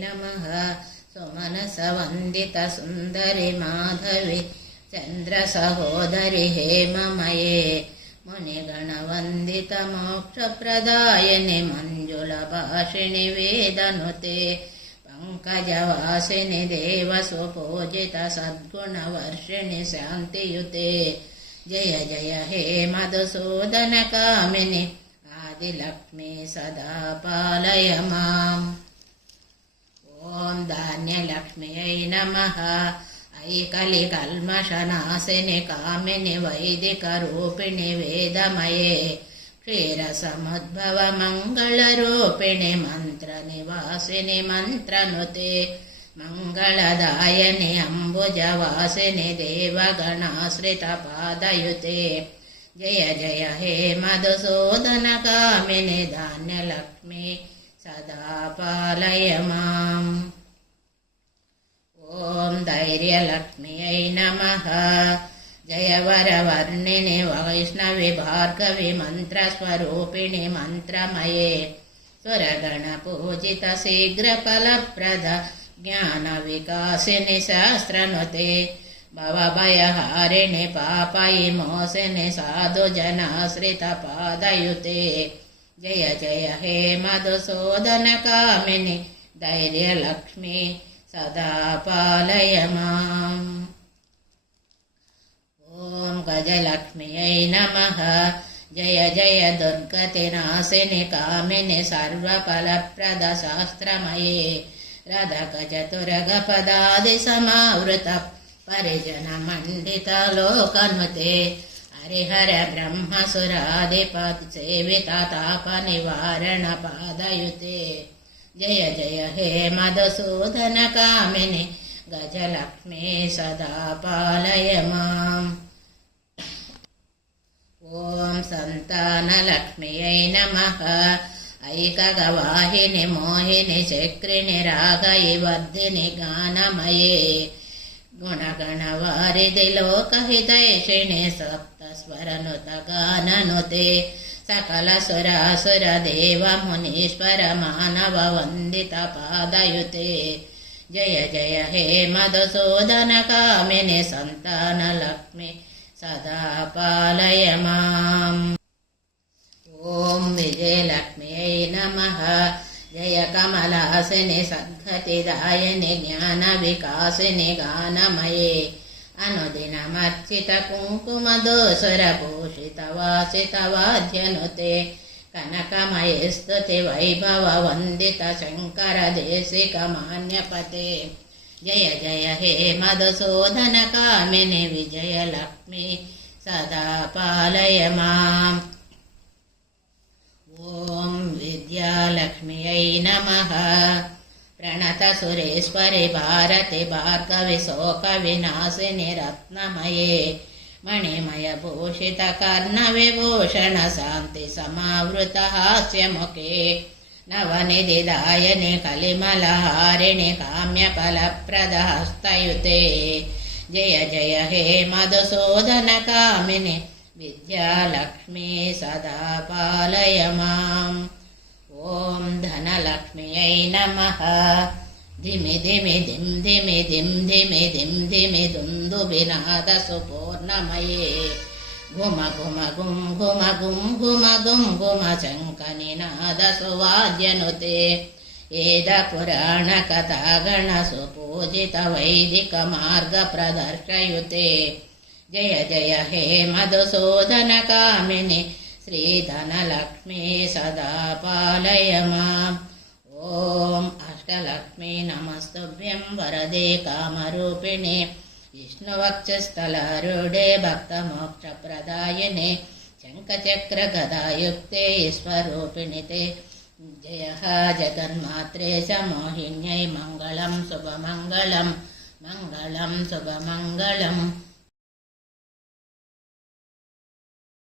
नमः। सुमनसवन्दितसुन्दरि माधवि चन्द्रसहोदरि हेममये मुनिगणवन्दितमोक्षप्रदायिनि मञ्जुलभाषिणि वेदनुते पङ्कजवासिनि देवसुपूजितसद्गुणवर्षिणि शान्तियुते। जय जय हे मधुसूदनकामिनि आदिलक्ष्मी सदा पालय माम् ఓం ధాన్యలక్ష్మ్యై నమ ఐకలి కల్మషనాశిని కామిని వైదిక రూపిణి వేదమయే క్షీరసముద్భవ మంగళరూపిణి మంత్ర నివాసిని మంత్రనుతే మంగళదాయని అంబుజవాసిని దేవగణాశ్రిత పాదయుతే జయ జయ హే మధుసూదన కామిని ధాన్యలక్ష్మి సదా పాలయమా धैर्यलक्ष्म्यै नमः। जयवरवर्णिनि वैष्णवि भार्गवि मन्त्रस्वरूपिणि मन्त्रमये। सुरगणपूजितशीघ्रफलप्रद ज्ञानविकासिनि शास्त्रनुते भवभयहारिणि पापयिमोसिनि साधुजनाश्रितपादयुते जय जय हे मधुसूदनकामिनि, धैर्यलक्ष्मी। सदा पालय माम् ॐ गजलक्ष्म्यै नमः जय जय दुर्गतिनाशिनि कामिनि सर्वफलप्रदशास्त्रमये रथगजतुरगपदादिसमावृत परिजनमण्डितलोकनुते हरिहर ब्रह्मसुरादिपत्सेविततापनिवारणपादयुते जय जय हे मधुसूदनकामिनि गजलक्ष्मी सदा पालय माम्। ॐ सन्तानलक्ष्म्यै नमः। ऐकगवाहिनि, मोहिनि, चक्रिणि रागैवर्धिनि गानमये। गुणगणवारिधि लोकहितैषिणि सप्तस्वरनुतगाननुते सकलसुरासुरदेवमुनीश्वर मानववन्दितपादयुते जय जय, हे मधुसूदनकामिनि सन्तानलक्ष्मि, सदा पालय माम्। ॐ विजयलक्ष्म्यै नमः। जय कमलासिनि, सद्गतिदायिनि, ज्ञानविकासिनि, गानमये। अनुदिनमर्चितकुङ्कुमदोषुरभूषितवासितवाद्यनुते कनकमये स्तुतिवैभववन्दितशङ्करदेशिकमान्यपते जय जय हे मधुसूदनकामिनि विजयलक्ष्मी सदा पालय माम्। ॐ विद्यालक्ष्म्यै नमः। प्रणतसुरेश्वरि भारति भार्गवि शोकविनाशिनि रत्नमये। मणिमयभूषितकर्णविभूषण शान्तिसमावृतहास्यमुखे नवनिधिदायनि कलिमलहारिणि काम्यफलप्रदहस्तयुते जय जय हे मधुसूदनकामिनि विद्यालक्ष्मी सदा पालय माम्। ॐ धनलक्ष्म्यै नमः। ಧಿಮೆ ಧಿಮೆ ಧಿಂ ಧಿಮೆ ಧಿಂ ಧಿಮೆ ಧಿಂ దుందు వినాద సుపూర్ణమయే గుమ గుమ ಘುಮ గుమ ಘುಮ గుమ ಘುಮ గుమ శంకని నాద సువాద్యనుతే ఏద పురాణ కథాగణ సుపూజిత వైదిక మార్గ ప్రదర్శయుతే జయ జయ హే మధుసూదన కామిని శ్రీధనలక్ష్మీ సదా పాలయమా अष्टलक्ष्मी नमस्तुभ्यं वरदे कामरूपिणे विष्णुवक्षस्थलारूढे भक्तमोक्षप्रदायिने शङ्खचक्रगदायुक्ते ईश्वरूपिणि ते जयः जगन्मात्रे च मोहिन्यै मङ्गलं शुभमङ्गलं मङ्गलं शुभमङ्गलम्